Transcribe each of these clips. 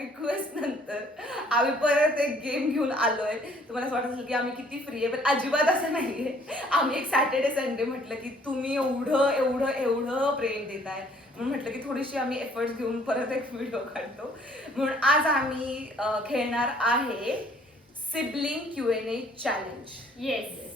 Request नंतर आम्ही परत एक गेम घेऊन आलोय. तुम्हाला असं वाटत असेल की आम्ही किती फ्री आहे, पण अजिबात असं नाहीये. आम्ही एक सॅटर्डे संडे म्हटलं की तुम्ही एवढं एवढं एवढं प्रेम देताय म्हणून म्हटलं की थोडीशी आम्ही एफर्ट्स घेऊन परत एक व्हिडिओ काढतो. म्हणून आज आम्ही खेळणार आहे sibling Q&A challenge. Yes.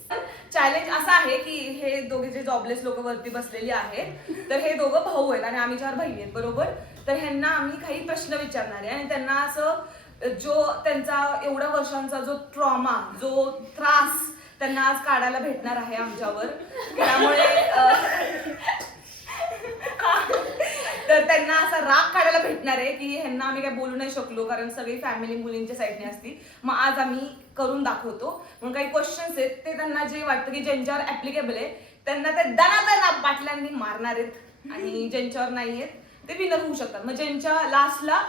Challenge असं आहे की हे दोघे जे जॉबलेस लोक वरती बसलेली आहेत, तर हे दोघं भाऊ आहेत आणि आम्ही 4 बहिणी आहेत, बरोबर. तर ह्यांना आम्ही काही प्रश्न विचारणार आहे आणि त्यांना असं जो त्यांचा एवढ्या वर्षांचा जो ट्रॉमा, जो त्रास त्यांना आज काढायला भेटणार आहे आमच्यावर. त्यामुळे तर त्यांना असा राग काढायला भेटणार आहे की ह्यांना आम्ही काय बोलू नाही शकलो कारण सगळी फॅमिली मुलींच्या साईडने असती. मग आज आम्ही करून दाखवतो. म्हणून काही क्वेश्चन्स आहेत ते त्यांना जे वाटतं की ज्यांच्यावर ऍप्लिकेबल आहे त्यांना ते दणादणा बाटल्यांनी मारणार आहेत आणि ज्यांच्यावर नाही आहेत ते विनर होऊ शकतात. मग ज्यांच्या लास्टला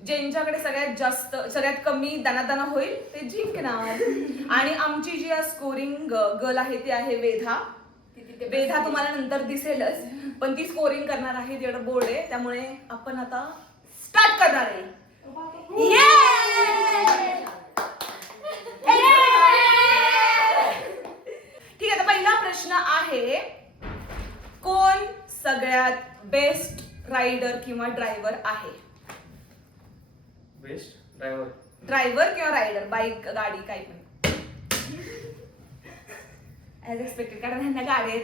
ज्यांच्याकडे सगळ्यात कमी दणादणा होईल ते जिंकणार. आणि आमची जी स्कोरिंग गर्ल आहे ती आहे वेधा. वेधा तुम्हाला नंतर दिसेलच, पण ती स्कोरिंग करणार आहे. तिकडं बोर्ड आहे, त्यामुळे आपण आता स्टार्ट करणार आहे. ठीक आहे, तर पहिला प्रश्न आहे कोण सगळ्यात बेस्ट रायडर किंवा ड्रायव्हर आहे? बेस्ट ड्रायव्हर किंवा रायडर, बाईक गाडी काही पण. ऍज एक्सपेक्टेड, कारण ह्यांना गाडी.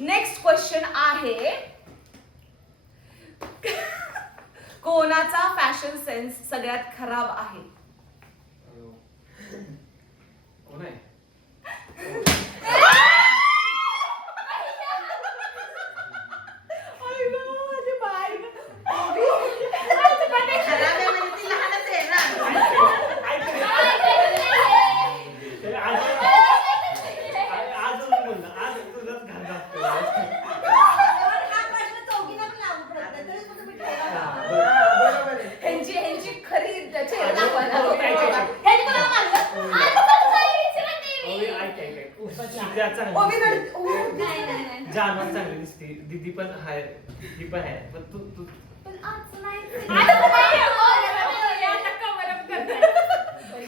नेक्स्ट क्वेश्चन आहे कोणाचा फॅशन सेन्स सगळ्यात खराब आहे? कोण आहे? जानवर चांगली दिसते, दीदी पण आहे, ही पण आहे, पण तू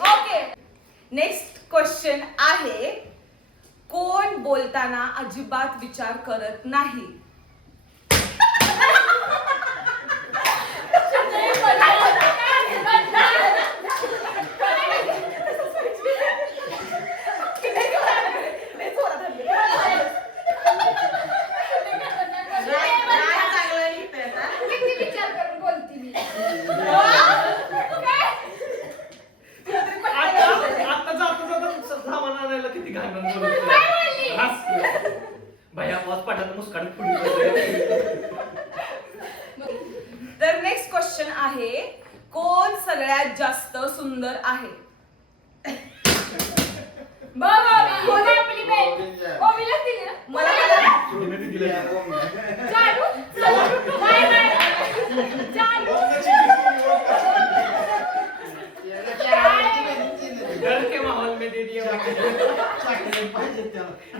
ओके. नेक्स्ट क्वेश्चन आहे कोण बोलताना अजिबात विचार करत नाही? तर नेक्स्ट क्वेश्चन आहे कोण सगळ्यात जास्त सुंदर आहे? डर के माहौल में दे दिया,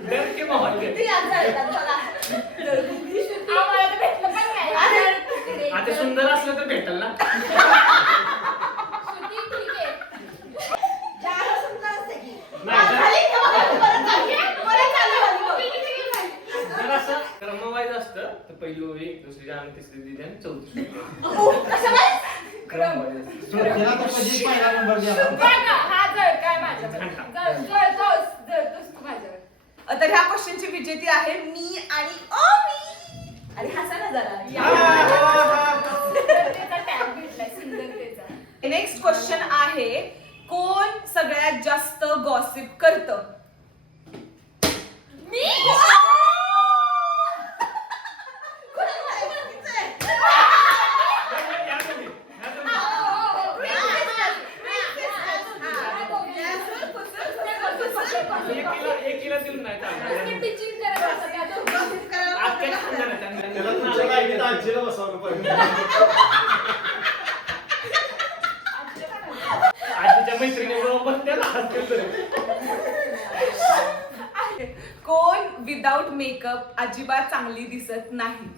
डर के माहौल में. आता सुंदर असलं तर भेटल ना. जर असं क्रमवाईज असतं तर पहिली ओवी, दुसरी आणि तिसरी दिदी आणि चौथी क्रमवाईज. तर ह्या क्वेश्चनची विजेती आहे मी आणि ओमी. अरे हसा ना जरा. नेक्स्ट क्वेश्चन आहे कोण सगळ्यात जास्त गॉसिप करतं? मी. एकीला देऊन नाही आजीच्या मैत्रिणीबरोबर कोण विदाउट मेकअप अजिबात चांगली दिसत नाही?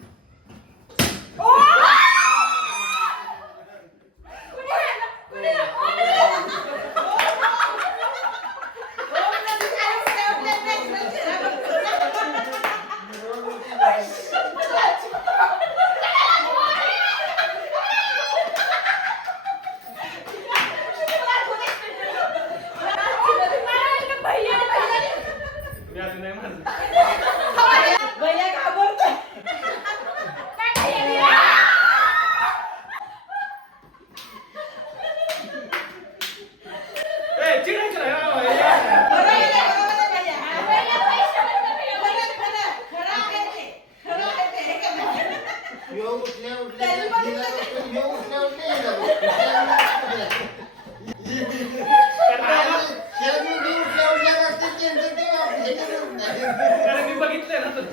उठल्या उठल्या त्यांनी बघितलं गेला ते. बघतो, ह्यो उठल्या उठल्या गेला बघतो. त्या मुली उठल्या उठल्या बघते, त्यांचं ते वापरते. कारण मी बघितलंय ना तर.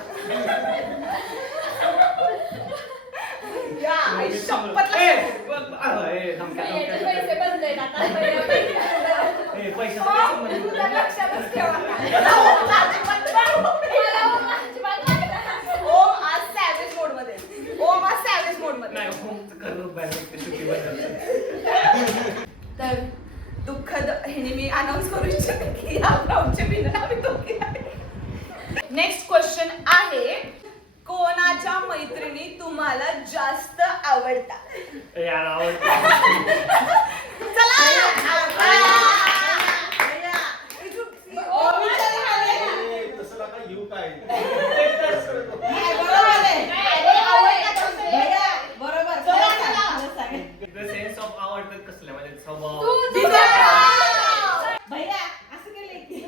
या, आई शपथ ए, लक्षात. धमक्या, याचे धमक्या. पैसे बंद आहेत आता. पहिल्या पैशाला. ए, पैशाचं हो, काय संबंध? तू तर लक्षातच ठेवा. मला मला अजिबात लागणार. ओम आज सॅवेज मोड मध्ये. ओम आज सॅवेज मोड मध्ये. नाही, होमचं करणं बाहेर निघते सुट्टीबद्दल. तर दुःखद ह्याने मी अनाऊन्स करू इच्छिते की या राऊंडचे विनर आम्ही दोघे आहे. नेक्स्ट क्वेश्चन आहे, कोणाच्या मैत्रिणी तुम्हाला जास्त आवडतात? ए, यार आवडतं. चला तसं नका येऊ काय. The sense of आवडतं कसलं म्हणजे स्वभाव. तू भैया असं केलंय की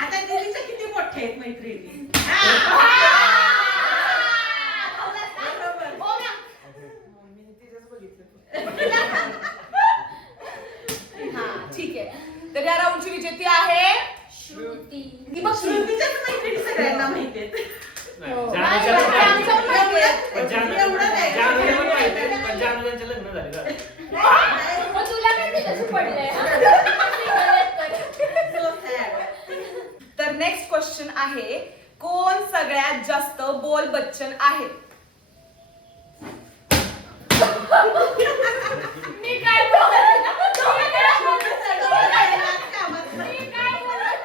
आता दीदीच्या किती मोठे आहेत मैत्रिणी हा ठीक आहे. तर या राऊंडची विजेती आहे श्रुती. ती बघ श्रुतीच्याच मैत्रिणी सगळ्यांना माहिती आहेत नाही, हो. जानूच्या नाही, पण नाही, माहिती. आमच्या पण जानू- एवढं नाही. जानूच्या पण माहिती आहे, पण जानूचं लग्न झाले झालं. मग तुला काय तिथं पडलंय हा? Single आहेत तर. So sad. तर नेक्स्ट क्वेश्चन आहे, कोण सगळ्यात जास्त बोल बच्चन आहे? मी काय बोलत तुम्ही काय मी काय बोलत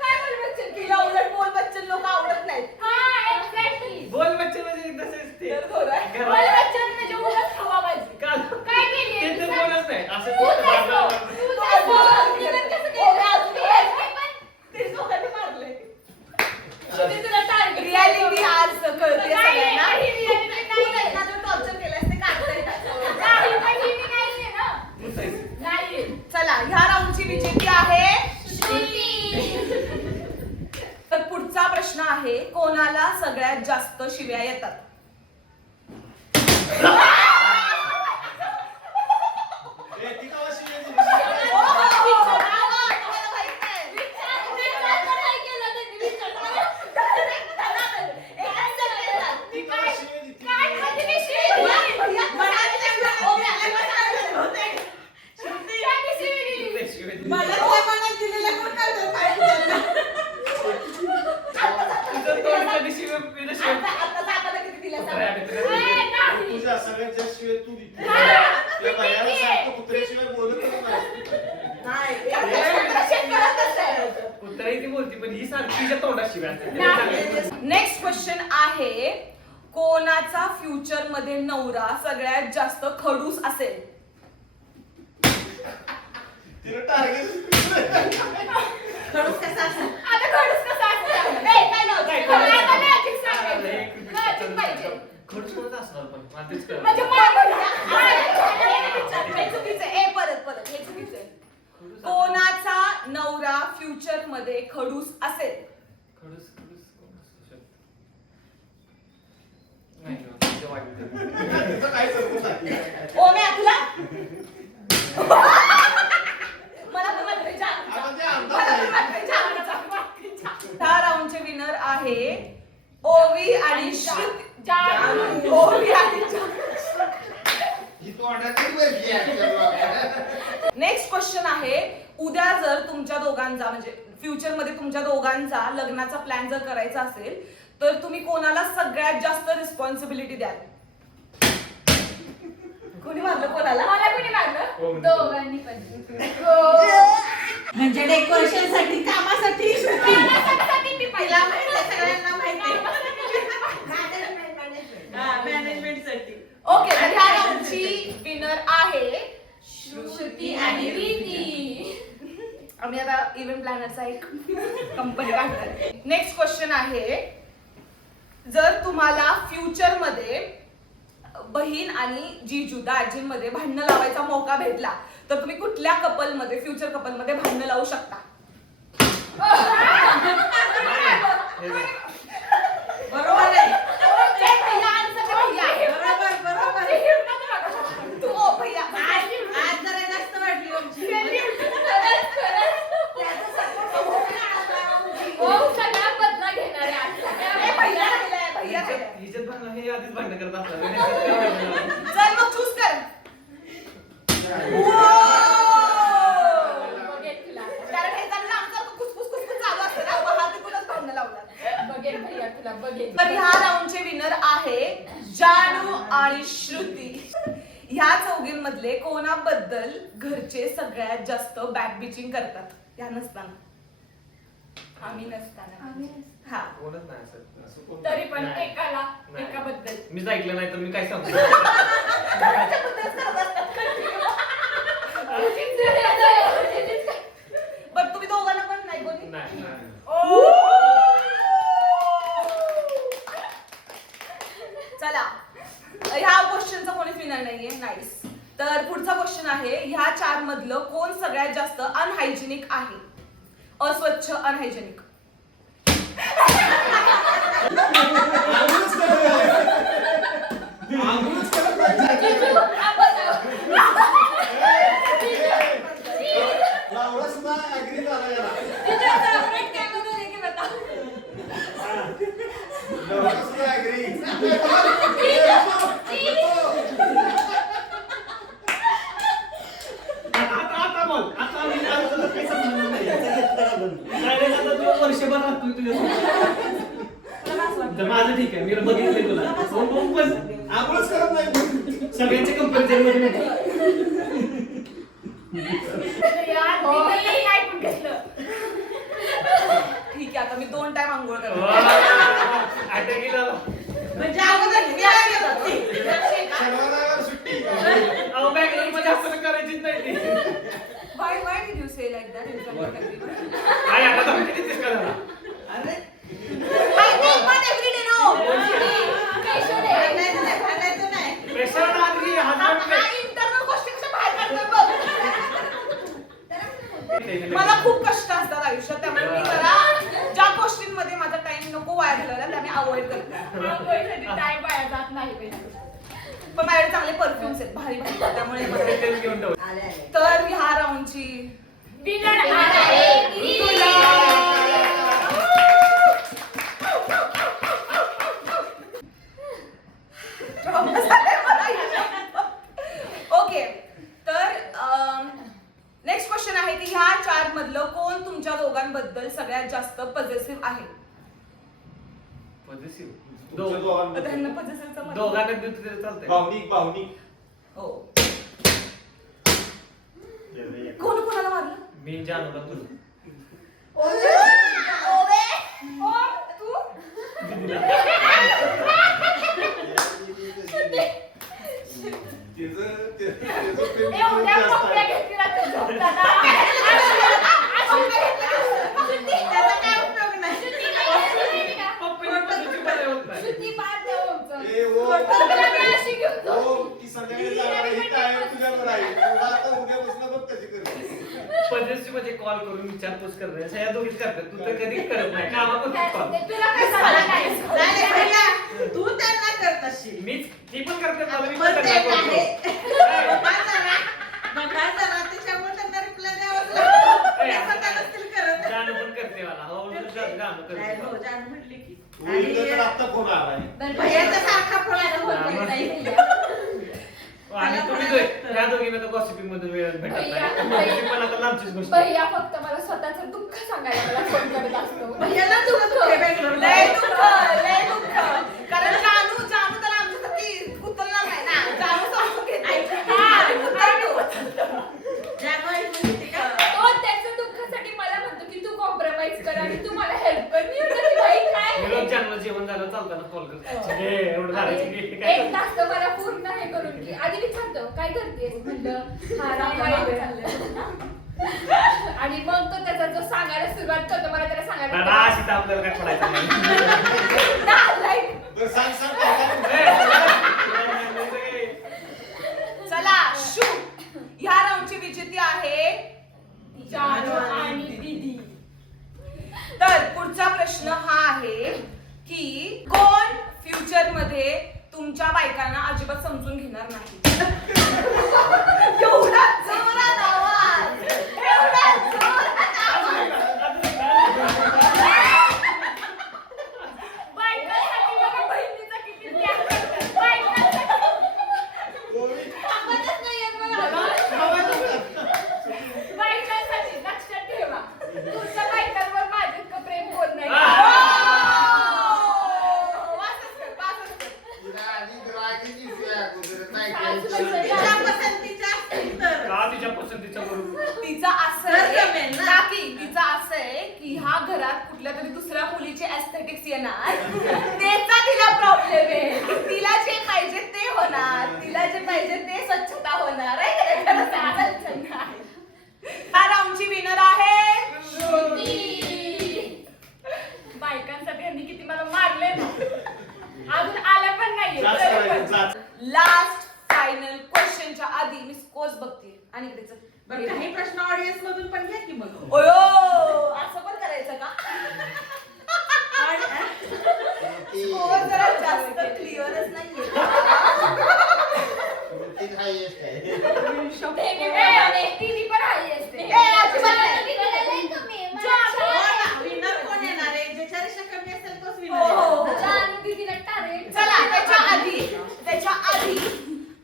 काय बोलत तिला उलट बोल बच्चन लोक आवडत नाहीत. हा एक्झॅक्टली. बोल बच्चे म्हणजे तसंच ते. तर खरं आहे. घरात- बोलबच्चन म्हणजे उगाच हवा बाजी. का? काय केली? ते तर बोलच नाही. असं तू नुसतं काय बाजूला- बोल? तू काय बोल? तिला कसं केलं? हो, अजून मी हे पण ते दोघांनी मारलंय. श्रुती तुला target रियालिटी आज कळते नाही, सगळ्यांना. नाही, reality तू नाही. त्यांना जो टॉर्चर केलास ते काढता येतात. नाही, म्हणजे मी नाहीये ना. मुसायचं. नाही. चला ह्या राऊंडची विजेती आहे श्रुती. तर पुढचा प्रश्न आहे, कोणाला सगळ्यात जास्त शिव्या येतात? ए, ती कवा शिवाय दिली? ती कवा शिवाय दिली? ते शिवाय दिली. मला त्या मनात दिलेलं पण कळतं पाहिजे त्यांना. तुझं तोंड कधी शिवाय पिलं शिवाय. आता जाताना किती दिल्या सांग? कुत्र्याकडे. तुझ्या सगळ्यात जास्त शिवाय तू देते. हा. त्या बायाला सांगतो कुत्र्याशिवाय बोलतच नाही. नाही, आता शेतकऱ्यातच आहे. कुत्र्याही ती बोलती पण ही सारखी तिच्या तोंडात शिवाय असते. नेक्स्ट क्वेश्चन आहे, कोणाचा फ्युचर मध्ये नवरा सगळ्यात जास्त खडूस असेल? तिला टार्गेट खडूस कसा असतो? आता खडूस कसा असतो? ए, काय लावतो? काय मला खडूस? आता logic हा, सांगायचं. एक repeat Logic चालू पाहिजे. शकतो. खडूस कोणता असणार पण मला तेच कळलं. म्हणजे हे चुकीचं आहे. ए, परत हे चुकीचं आहे. खडूस कोणाचा नवरा फ्युचर मध्ये खडूस असेल? खडूस कोण असू शकतं? नाही गं, तिचं वाटतं. तिचं काय सरकून टाकलं. ओम्या तुला मला पण वाटतंय जाम. आता ते अंदाज मला पण आहे. वाटतंय जाम. ह्या राऊंडचे विनर आहे ओवी आणि श्रुती. जानू. ओवी आणि जानू. ही तोंडाची वरची आहे. नेक्स्ट क्वेश्चन आहे, उद्या जर तुमच्या दोघांचा म्हणजे फ्युचर मध्ये तुमच्या दोघांचा लग्नाचा प्लॅन जर करायचा असेल तर तुम्ही कोणाला सगळ्यात जास्त रिस्पॉन्सिबिलिटी द्याल? कोणी मारलं कोणाला? मला कोणी मारलं? हो, म्हणजे. दोघांनी पण. हो. म्हणजे डेकोरेशन साठी कामासाठी श्रुती. कामासाठी ती पाहिजे. तिला माहिती आहे, सगळ्यांना माहिती आहे. हा, मॅनेजमेंट साठी. ओके, तर ह्या राऊंडची विनर आहे श्रुती आणि रीती. आम्ही आता इव्हेंट प्लॅनरचा एक कंपनी काढणार आहे. नेक्स्ट क्वेश्चन आहे, जर तुम्हाला फ्युचर मध्ये बहीण आणि जीजू दाजींमध्ये भांडणं लावायचा मौका भेटला तर तुम्ही कुठल्या कपल मध्ये फ्युचर कपल मध्ये भांडणं लावू शकता? बरोबर आहे. ओम सगळा बदला घेणार आहे आज. सगळा ए, भैया बदला. राहिलाय, भैया राहिलाय. हिच्यात भांडण हे आधीच भांडण करत असतात. चल मग चूज कर. बघेल तुला. कारण हे त्यांना आमचं खुसखुस खुसखुस चालू असतं ना, मग हा तिकडूनच भांडणं लावणार. बघेल भैया तुला बघेल. तर ह्या राऊंडचे विनर आहे जानू आणि श्रुती. ह्या चौघींमधले कोणाबद्दल घरचे सगळ्यात जास्त बॅक बिचिंग करतात या नसताना? आम्ही नसताना. हा. कोणच नाही असं कोण तरी पण नाही. एकाला नाही. एकाबद्दल. मीच ऐकलं नाही तर मी काय सांगू. घराच्या बद्दलच करत असतात. बरं तुम्ही दोघांना पण नाही कोणी? नाही. चला ह्या क्वेश्चनचा कोणीच विनर नाहीये. नाईस. तर पुढचा क्वेश्चन आहे, ह्या चार मधलं कोण सगळ्यात जास्त अनहायजेनिक आहे? अस्वच्छ, अनहायजेनिक. जिजू, आपण लावडा सुद्धा agree झाला याला. लावडा सुद्धा agree. आता बोल. आता आम्ही काय तुला काही समजलं नाही. काय आता तू वर्षभर राहतोय तुझ्यासोबत. तर माझं ठीक आहे, मी बघितलंय तुला. हो, पण आंघोळच करत नाही. सगळ्यांच्या कंपॅरिझन मध्ये नाही. यार, तिने काय पण घेतलं. ठीक आहे, आता मी 2 टाइम आंघोळ करतो. आता गेला. म्हणजे अगोदर मी आली होती. शनिवार सुट्टी. अहो बँगलोरमध्ये असं करायचीच नाही ती. Why did you say like that in front of everyone? काय आता धमकी देतेस का जरा? अरे I think but every day no. Patient आहे. भांडायचं नाही, भांडायचं नाही. प्रेशर आधी हा हजबंड इंटरनल गोष्टींच्या बाहेर काढतोय बघ. मला खूप कष्ट असतात आयुष्यात, त्यामुळे मी जरा ज्या गोष्टींमध्ये माझा टाइम नको वाया घालवायला त्या मी अवॉइड करते. आंघोळीसाठी टाइम वाया जात नाही बाई. पण माझ्याकडे चांगले परफ्युम्स आहेत, भारी भारी, त्यामुळे मला- तेच घेऊन ठेव. आले, आले. तर ह्या राऊंडची विनर आहे तुला. ओके. तर नेक्स्ट क्वेश्चन आहे की ह्या चार मधलं कोण तुमच्या दोघांबद्दल सगळ्यात जास्त पॉझिटिव्ह आहे? Possessive. तुमच्या दोघांमध्ये. त्यांना पॉझिटिव्हचा दोघांना देऊ तरी चालतंय. भावनिक भावनिक. हो. कोण कोणाला मारलं? मी जानूला तुला. एवढ्या पप्प्या घेतल्या तर झोपताना. त्याचा काय उपयोग नाही. पप्पीला possessive बनायला होत नाही. श्रुती पाहते ओमचं. ए, ओ. पप्प्याला मी अशी घेऊन जाऊ. हो, ती संध्याकाळी जाणार आहे, ही कायम तुझ्यावर आहे. तुला आता उद्यापासून बघ कशी करते. Possessive म्हणजे कॉल करून विचारपूस करणे असं या दोघीच करतात. तू तर कधी करत नाही. कामापुरतीच call. तुला काय सांगायला काय? नाही, नाही, भैया, तू त्यांना करत असशील. मीच ती पण करते मला मी पण पण ते त्यांना आहे. करतो. बघायचं ना, त्याच्यामुळे त्यांना reply द्यावाच लागतो. ए, ते स्वतः नसतील करत. जानू पण करते मला. हो जानू नाही, हो, करते. जानू म्हटली की. रोहितला तर आत्ता फोन आलाय. भैयाचा सारखा फोन आला, बोलतोय ताई भैया. आणि तुम्ही ह्या दोघींना तर गॉसिपिंग मध्ये वेळ भेटत नाही. पण आता लांबचीच गोष्ट. भैया फक्त मला स्वतःचं दुःख सांगायला मला फोन करत असतो. भैयाला तुला दुःख आहे बेंगलोरला. लय दुःख, लय दुःख. कारण जानू त्याला आमच्यासाठी उचलणार नाही ना. जानू समजून घेते. आणि उचलतो. जानू ऐकून घेते का? तो त्याच्या दुःखासाठी मला म्हणतो की तू कॉम्प्रोमाइज कर आणि तू मला हेल्प कर. मी म्हणते की बाई काय मी रोज जानूला जेवण झालं चालताना कॉल करतो. एवढं झालं की काय एक तास तर मला पूर्ण हे करून की आधी विचारतो काय करतेस म्हणलं हा रामायण चाललंय. आणि मग तो त्याचा जो सांगायला सुरुवात करतो मला त्याला दादा सांगायला अशी तर आपल्याला काय पडायचं नाही. बरं, सांग सांग काय चला शू. ह्या राऊंडची विजेती आहे जानू आणि दीदी. तर पुढचा प्रश्न हा आहे की कोण फ्युचर मध्ये तुमच्या बायकांना अजिबात समजून घेणार नाही? एवढा जोरात आवाज, एवढा जोरात आवाज. कुठल्या तरी दुसऱ्या मुलीचे ऍस्थेटिक्स येणार त्याचा तिला प्रॉब्लेम आहे. तिला जे पाहिजे ते होणार, तिला जे पाहिजे ते स्वच्छता होणार आहे का नाही? खरं सांगा. हा राऊंडची विनर आहे बायकांसाठी यांनी किती मला मारले ना, अजून आल्या पण नाहीये. जास्त तरी करायचं, पण. जास्त. लास्ट फायनल क्वेश्चनच्या आधी मी स्कोर्स बघते आणि इकडे चल. बरं काही प्रश्न ऑडियन्स मधून पण घ्या की मग. ओयो असं पण करायचं का? स्कोर जरा जास्त क्लिअरच नाहीये. तिने पण हाय असते. अजिबात नाही. विनर कोण येणार आहे? ज्याच्यापेक्षा कमी असेल तोच हो, हो. विनर. जान दीदीला टार्गेट. चला त्याच्या आधी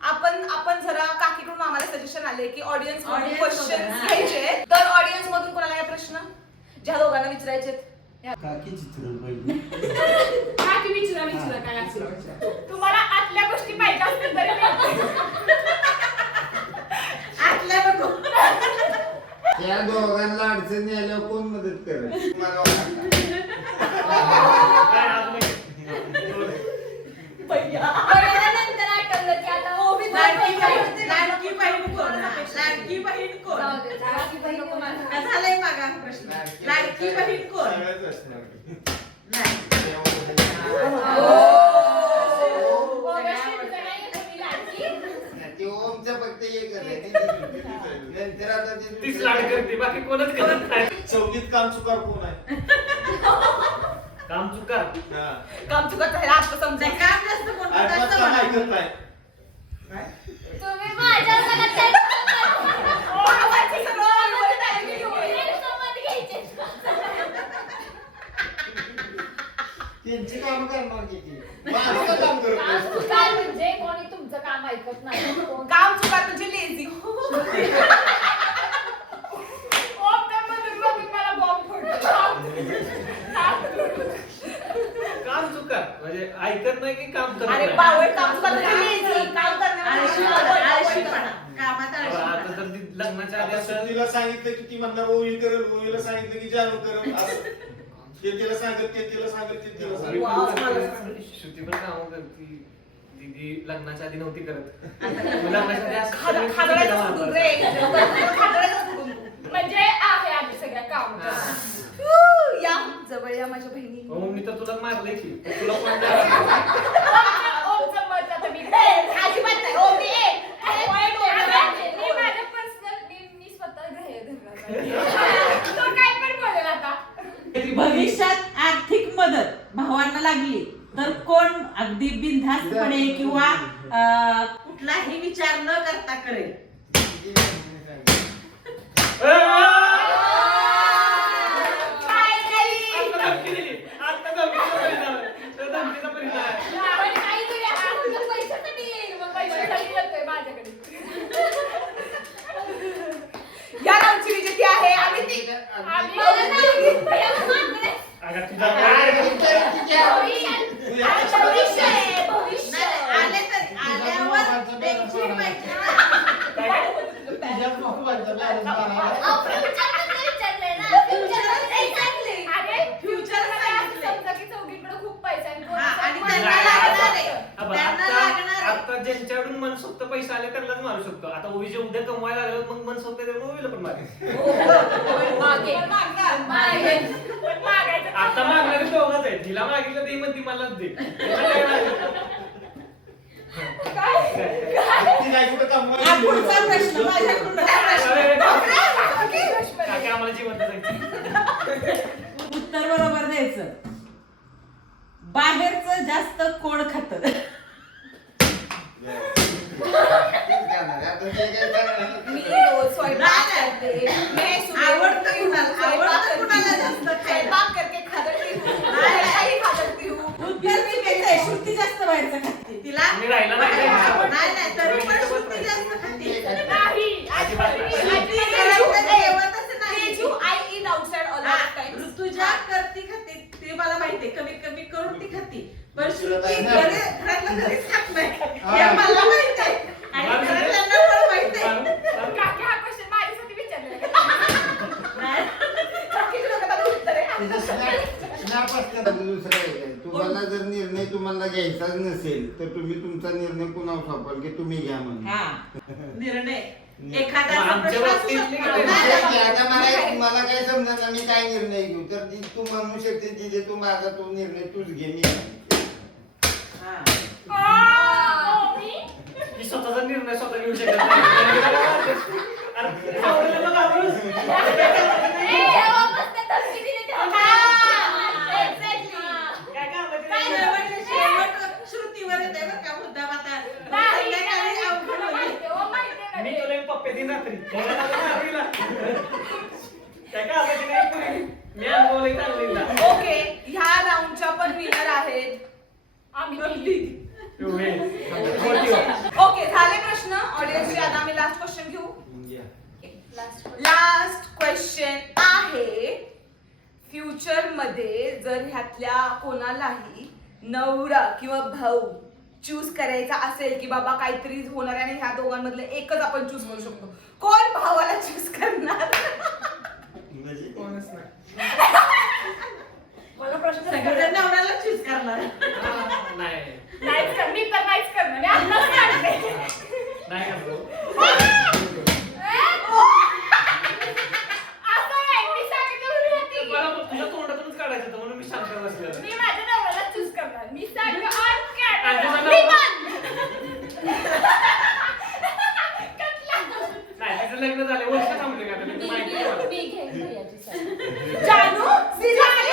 आपण जरा काकीकडून आम्हाला सजेशन आले की ऑडियन्स मधून Audience क्वेश्चन मधून, हा. घ्यायचे. तर ऑडियन्स मधून कोणाला या प्रश्न ज्या दोघांना विचारायचे काकी चित्र पहिली. काकी विचारा काय असेल. तुम्हाला आतल्या गोष्टी पाहिजे असतील तरी मी- आतल्या बघू. या दोघांना अडचणी आल्यावर कोण मदत करेल? काय अजून एक? नंतर आठवलं की आता लाडकी बहीण कोण? लाडकी बहीण कोण? जाऊ दे, लाडकी बहीण नको मला. का झालंय मागा प्रश्न? लाडकी बहीण कोण? सगळ्याच असणार. नाही. ओव्याशी तुझं नाही आहे तुम्ही लाडकी. ते ओमचं फक्त एक आहे. नंतर आता ते तीच लाड करते, बाकी कोणच करत नाही. चौकीत काम चुकार कोण आहे? काम चुकार. हा. काम चुकत राहिला आता समजा. नाही, काम जास्त कोण करतं आत्ताच असं काम मला. ऐकत नाही. तुम्ही माझ्या सगळ्यात त्यांची काम करणार किती? माझं काम करत नसतो. काय म्हणजे कोणी तुमचं काम ऐकत नाही. कोण- काम चुकत म्हणजे लेझी. ओपनमधून बघून मला बॉम्ब फोडतो. काम चुकार म्हणजे ऐकत नाही की काम करत अरे नाही. बावळ काम चुकत म्हणजे लेझी. काम आळशीपणा. कामात आता आळशीपणा. तर ती लग्नाच्या आधी आता असं तिला सांगितलं की ती म्हणणार ओवी करेल, ओवीला सांगितलं की जानू करेल. असं. ते तिला सांगत, ते तिला सांगत, ते तिला सांगत. श्रुती पण काम करती. दीदी लग्नाच्या आधी नव्हती करत. लग्नाच्या आधी असं सगळं खादडायचं सोडून रे. खादडायचं सोडून तू. म्हणजे आहे आधी सगळ्या काम. या जवळ या माझ्या बहिणी. हो मी तर तुला मारलंय की पण तुला कोण नाही. ओमचं मत आता मी अजिबात नाही. ओ, मी एक. मी माझ्या पर्सनल मी स्वतः ग्रह धरला. तो काय पण बोलेल आता. भविष्यात आर्थिक मदत भावांना लागली तर कोण अगदी बिनधास्तपणे किंवा कुठलाही विचार न करता करेल? आता धमकी दिली. आता धमकीचा परिणाम आहे. तर धमकीचा परिणाम आहे. पण काहीतरी आता पैशासाठी येईल, मग पैशासाठी येतोय माझ्याकडे. या राऊंडची विजेती आहे आम्ही ती. आम्ही भैया मागणे. अगं तुझा भविष्य आहे, भविष्य. नाही, आले तर आल्यावर त्यांची माहिती. अरे फ्युचर समजा की चौघीकडे खूप पैसा आहे. आणि कोणाचा त्यांना पण लागणार असतं. आहे. आता त्यांना लागणार आहे. आता ज्यांच्याकडून मनसोक्त पैसे आले त्यांनाच मारू शकतो. आता ओवीचे उद्या कमवायला लागलं मग मनसोक्त त्यामुळे ओवीला पण मारेल. मागे. मागे. पण मागायचं आता मागणारे दोघंच आहेत. तिला मागितलं ते म्हणती मलाच दे. तिला काय मागितलं? ती काय कुठं कमवायला हा पुढचा प्रश्न माझ्याकडून. अरे, दुश्मन. काकी आम्हाला जिवंत सांगते. उत्तर बरोबर द्यायचं. बाहेरचं जास्त कोण खात? मी रोज स्वयंपाक करते. मैं सुबह आवडतं उठती हूँ, कुणाला? स्वयंपाक आवडतं करती कुणाला हूँ, जास्त खायला? स्वयंपाक करके खाती हूँ, मिठाई खाती हूँ. उत्तर मी द्यायचंय. श्रुती जास्त बाहेरचं खाते. तिला मी राहिला नाही. नाही तरी पण श्रुती जास्त खाते. नाही. अजिबात नाही. श्रुती घरात जेवतच नाही. Teju, I eat outside all हा, of times. ऋतुजा करती खाते ते मला माहितीये. कमी कमी करून ती खाती. पण श्रुती नाही. घरातलं कधीच खात नाही. हा. हे मला माहित आहे. आणि घरातल्यांना पण माहित आहे. काकी हा क्वेश्चन माझ्यासाठी विचारलेला. नाही. काकीची डोक्यात आता उत्तर आहे. तिचं snack दुसरं आहे काय? तुम्हाला जर निर्णय तुम्हाला घ्यायचाच नसेल तर तुम्ही तुमचा निर्णय कुणावर सोपाल की तुम्ही घ्या म्हणून. हा निर्णय एखादा आमच्या प्रश्न असू बाबतीत शकतो. नाही नाही, आता मला काय समजा ना मी काय निर्णय घेऊ तर तू म्हणू शकते तिथे तू माझा तो निर्णय तूच घे मी हा. मी स्वतःचा निर्णय स्वतः घेऊ शकत नाही. अरे, नवऱ्याला घाबरूनच. काय कामाचं नाही. शेवट श्रुतीवर येते बरं का मुद्दाम आता. संध्याकाळी अवघड होईल. मी तुला एक पप्पे दिन रात्री काय कामाचं नाही पुरी. मी अनुभवलंय चांगलं. ओके, ह्या राऊंडच्या पण विनर आहेत. ओके, झाले प्रश्न ऑडियन्सचे. आता आम्ही लास्ट क्वेश्चन घेऊ. लास्ट क्वेश्चन आहे, फ्युचर मध्ये जर ह्यातल्या कोणालाही नवरा किंवा भाऊ चूज करायचा असेल की बाबा काहीतरी होणार आहे आणि ह्या दोघांमधले एकच आपण चूज करू शकतो, कोण भावाला चूज करणार? कोणच नाही. मला प्रश्न सगळेजण नवऱ्याला चूज करणार. नाही नाहीच कर, मी तर नाहीच करणार. मी आत्ताच काढते. नाही करतो. असं नाही, मी सांगितलं होती. मला तुझ्या तोंडातूनच काढायचं होतं म्हणून मी शांत बसलेलो. मी माझ्या नवऱ्याला चूज करणार. मी सांगते ऑन आणि तुझा कॅमेरा. नवरा- नाही तिचं लग्न झाले वर्ष थांबले का त्याला माहिती आहे मला. मी घेईन भैयाची साईड. जानू, सिरियसली?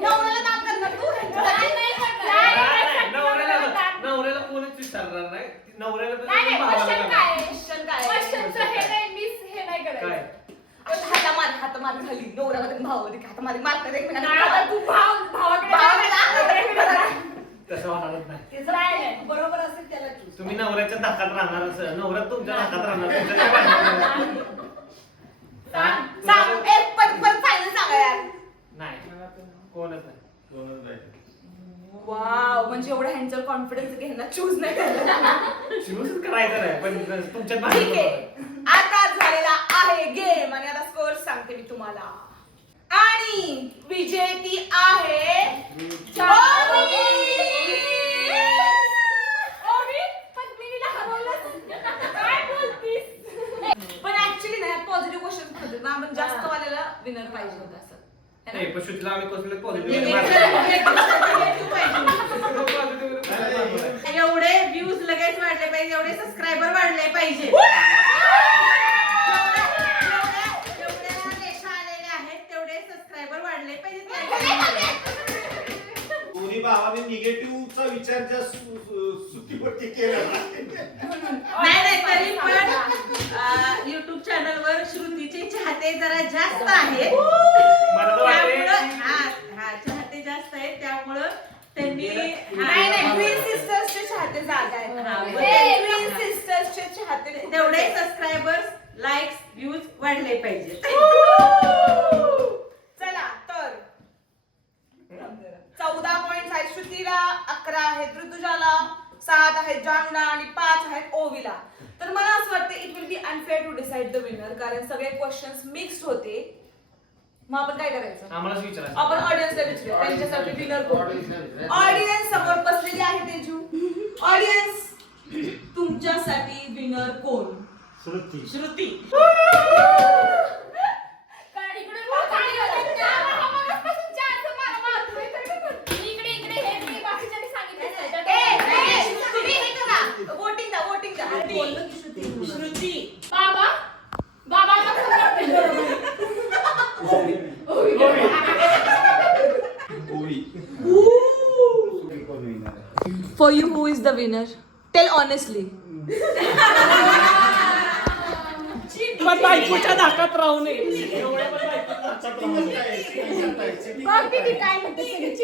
नवऱ्याला दान करणार तू? नाही करणार. नाही, नवऱ्याला कोणच विचारणार नाही. नवऱ्याला तर नाही, भावाला क्वेश्चन करणार. काय आहे? क्वेश्चन काय आहे? क्वेश्चनचं हे नाही, मीच हे नाही काय करायचं. हातामारी झाली, नवऱ्यामध्ये भावामध्ये हातामारी मारतात नाही, आता एकमेकांना. तू भावाकडे तसं होणारच नाही. नाही. बरोबर असेल त्याला चूज. तुम्ही नवऱ्याच्या धाकात राहणार असं नवरा तुमच्या धाकात राहणार तुमच्या काय भांडण नाही. सांग, एक पण फायनल सांगा यार. नाही कोणच नाही. वाव, म्हणजे एवढा ह्यांच्यावर कॉन्फिडन्स की ह्यांना चूज नाही करणार. चूज करायचं नाही पण तुमच्यात भांडण ठीक आहे, नको. आता झालेला आहे गेम आणि आता स्कोर सांगते मी तुम्हाला. आणि विजेती आहे पण ऍक्च्युली नाही, पॉझिटिव्ह क्वेश्चन होते ना, आपण जास्त वाल्याला विनर पाहिजे होतं असं. नाही पण श्रुतीला आम्ही कसले एवढे व्ह्यूज लगेच वाढले पाहिजे, एवढे सबस्क्रायबर वाढले पाहिजे. जेवढ्या रेषा आलेल्या आहेत तेवढे सबस्क्रायबर वाढले पाहिजे. दोन्ही भावाने निगेटिव्हचा विचार जास्त सुट्टीवरती केला. नाही तरी पण युट्यूब चॅनलवर श्रुतीचे चाहते जरा जास्त आहेत. त्यामुळं चाहते जास्त आहेत त्यामुळं त्यांनी नाही, ट्विन सिस्टर्सचे चाहते जागा आहेत. हा, मग मग ते ते- ट्विन सिस्टर्सचे चाहते तेवढे सबस्क्रायबर्स, लाईक्स, व्ह्यूज वाढले पाहिजे. चला तर 14 पॉइंट आहेत श्रुतीला, 11 आहेत ऋतुजाला, 7 आहेत जानूला आणि 5 आहेत ओवीला. तर मला असं वाटतं it will be unfair to decide the winner, कारण सगळे क्वेश्चन्स मिक्स्ड होते. मग आपण काय करायचं? आम्हालाच विचारायचं. आपण ऑडियन्सला विचारूया त्यांच्यासाठी विनर कोण. ऑडियन्स समोर बसलेली आहे तेजू. ऑडियन्स, तुमच्यासाठी विनर कोण? श्रुती. श्रुती. वोटिंग द्या, वोटिंग द्या. श्रुती. बाबा ओवी. कोण होणार? For you, who is the winner? Tell honestly. पण बायकोच्या धाकात राहू नये.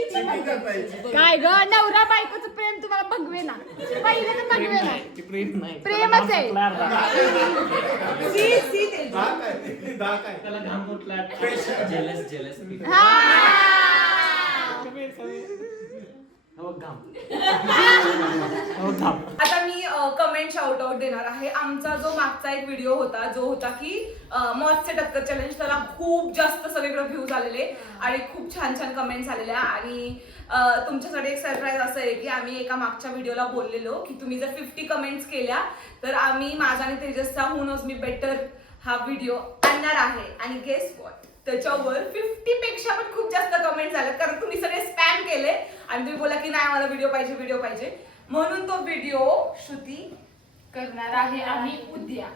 काय ग, नवरा बायकोचं प्रेम तुम्हाला बघवे ना, पहिले तर बघवे ना. प्रेमच आहे. त्याला घाम फुटला. Jealous jealous. हा. हो घाम. हो घाम. आता मी कमेंट कमेंट शाउट आउट देणार आहे. आमचा जो मागचा एक व्हिडिओ होता जो होता की मॉथचे टक्कर चॅलेंज, त्याला खूप जास्त सगळीकडे व्ह्यूज आलेले आणि खूप छान छान कमेंट्स आलेल्या. आणि तुमच्यासाठी एक सरप्राईज असं आहे की आम्ही एका मागच्या व्हिडिओला बोललेलो की तुम्ही जर 50 कमेंट्स केल्या तर आम्ही माझा आणि तेजसचा हू नोज मी बेटर हा व्हिडिओ आणणार आहे. आणि गेस व्हॉट, त्याच्यावर 50 पेक्षा पण खूप जास्त कमेंट झाले, कारण तुम्ही सगळे स्पॅम केले आणि तुम्ही बोला की नाही मला व्हिडिओ पाहिजे. म्हणून तो व्हिडिओ श्रुती करणार आहे आम्ही उद्या.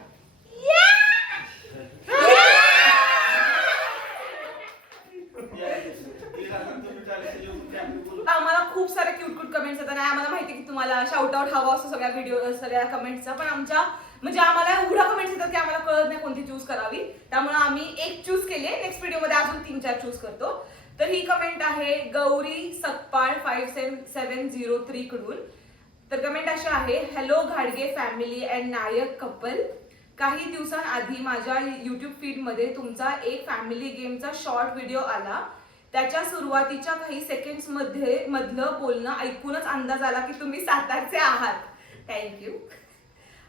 आम्हाला खूप सारे क्यूट कमेंट्स येतात आणि आम्हाला माहिती की तुम्हाला शाउट आउट हवा असतो सगळ्या व्हिडिओ सगळ्या कमेंट्सचा, पण आमच्या म्हणजे आम्हाला एवढा कमेंट्स येतात की आम्हाला कळत नाही कोणती चूज करावी. त्यामुळे आम्ही एक चूज केली, नेक्स्ट व्हिडिओमध्ये अजून 3-4 चूज करतो. तर ही कमेंट आहे गौरी सकपाळ 5703 कडून. तर कमेंट अशी आहे, हॅलो घाडगे फॅमिली अँड नायक कपल. काही दिवसांआधी माझ्या युट्यूब फीड मध्ये तुमचा एक फॅमिली गेमचा शॉर्ट व्हिडिओ आला. त्याच्या सुरुवातीच्या काही सेकंड्स मध्ये मधलं बोलणं ऐकूनच अंदाज आला की तुम्ही सातारचे आहात. थँक्यू.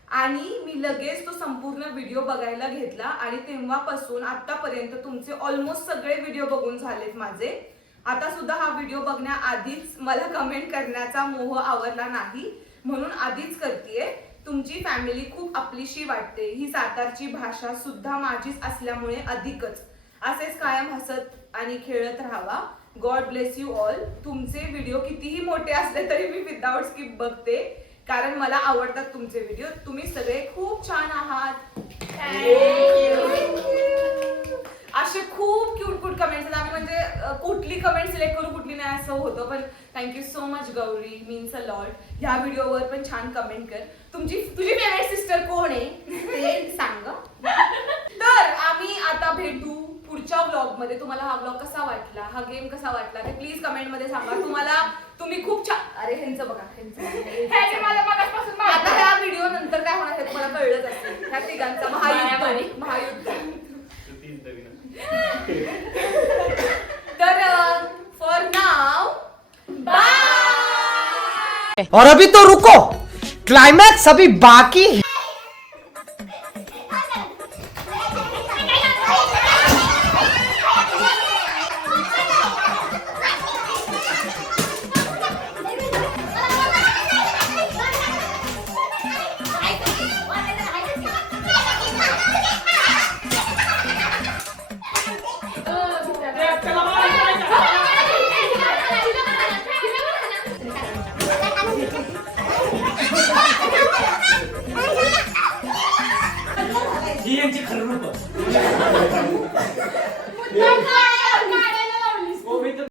आणि मी लगेच तो संपूर्ण व्हिडिओ बघायला घेतला आणि तेव्हापासून आतापर्यंत तुमचे ऑलमोस्ट सगळे व्हिडिओ बघून झालेत माझे. आता सुद्धा हा व्हिडिओ बघण्याआधीच मला कमेंट करण्याचा मोह आवरला नाही, म्हणून आधीच करतेय. तुमची फॅमिली खूप आपलीशी वाटते. ही सातारची भाषा सुद्धा माझीच असल्यामुळे अधिकच. असेच कायम हसत आणि खेळत राहावा. God bless you all. तुमचे व्हिडिओ कितीही मोठे असले तरी मी विदाउट स्किप बघते, कारण मला आवडतात तुमचे व्हिडिओ. तुम्ही सगळे खूप छान आहात. असे खूप क्यूट कमेंट्स. आम्ही म्हणजे कुठली कमेंट सिलेक्ट करू कुठली नाही असं होतं, पण thank you so much Gauri, means a lot. ह्या व्हिडिओवर पण छान कमेंट कर. तुझी फेवरेट सिस्टर कोण आहे ते सांग. तर आम्ही आता भेटू पुढच्या व्लॉग मध्ये. तुम्हाला हा व्लॉग कसा वाटला, हा गेम कसा वाटला ते प्लीज कमेंट मध्ये सांगा. तुम्ही खूप छान. अरे ह्यांचं बघा, ह्याने मला मगाचपासून आता ह्या व्हिडिओ नंतर काय होणार हे तुम्हाला कळलंच असेल. ह्या तिघांचा महायुद्ध. तर फॉर नाउ बाय. और अभी तो रुको, क्लाइमैक्स अभी बाकी है. ही यांची खरं रूप.